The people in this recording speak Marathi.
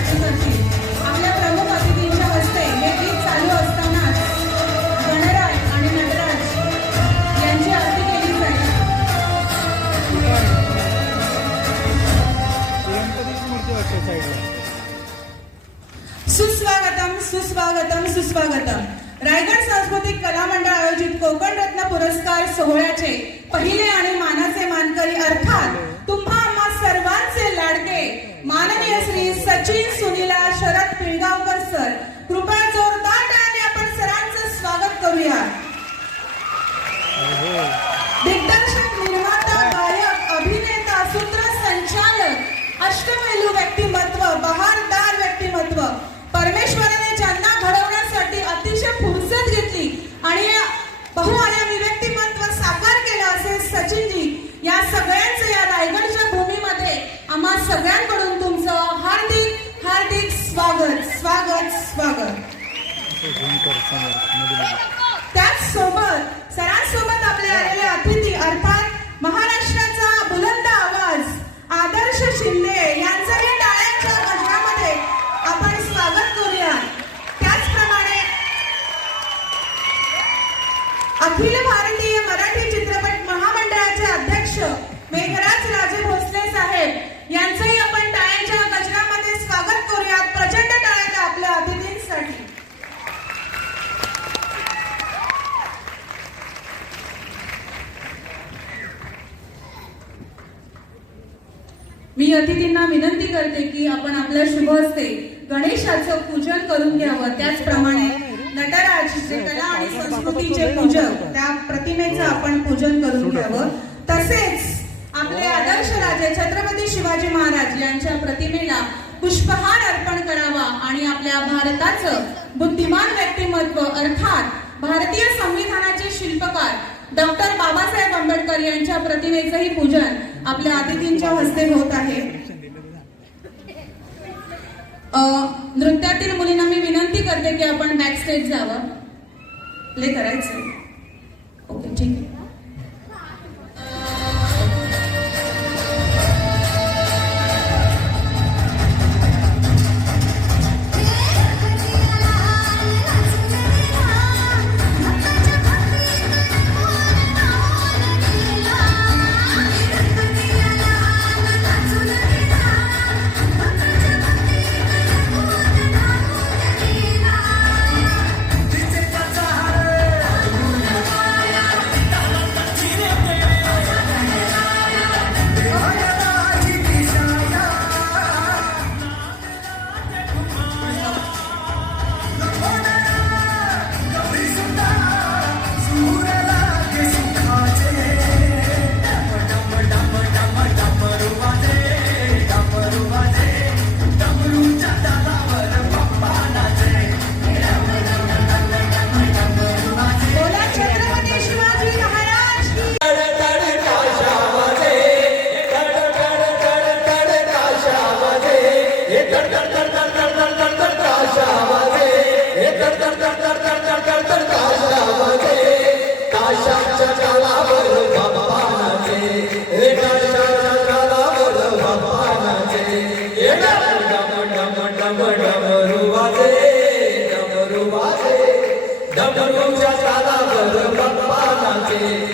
आपल्या प्रमुख अतिथींच्या हस्ते हे चालू असतानाच गणराज आणि केली सुस्वागतम सुस्वागतम सुस्वागतम. रायगड सांस्कृतिक कला मंडळ कोकण रत्न पुरस्कार सोहळ्याचे पहिले आणि मानाचे मानकरी अर्थात तुम्हा आम्हा सर्वांचे लाडके. माननीय श्री सचिन सुनीला शरद पिळगावकर सर कृपया जोरदार टाळ्याने आपण सरांचं स्वागत करूया. त्याचसोबत सरांसोबत आपले आलेले अतिथी अर्थात महाराष्ट्राचा बुलंद आवाज आदर्श शिंदे यांचंही टाळ्यांच्या गजरामध्ये आपण स्वागत करूया. त्याचप्रमाणे अखिल भारतीय मी अतिथींना विनंती करते की आपण आपल्या शुभ हस्ते गणेशाचं पूजन करून घ्यावं. त्याचप्रमाणे नटराज जे कला आणि संस्कृतीचे पूजक त्या प्रतिमेचं आपण पूजन करून घ्यावं. तसेच आपले आदर्श राजे छत्रपती शिवाजी महाराज यांच्या प्रतिमेला पुष्पहार अर्पण करावा आणि आपल्या भारताचं बुद्धिमान व्यक्तिमत्व अर्थात भारतीय संविधानाचे शिल्पकार डॉक्टर बाबासाहेब आंबेडकर यांच्या प्रतिमेचंही पूजन आपल्या अतिथींच्या हस्ते होत आहे. नृत्यातील मुलींना मी विनंती करते की आपण बॅक स्टेज जावं. प्ले करायचं. ओके ठीक आहे. डमरूच्या तालावर बाप्पा नाचे हे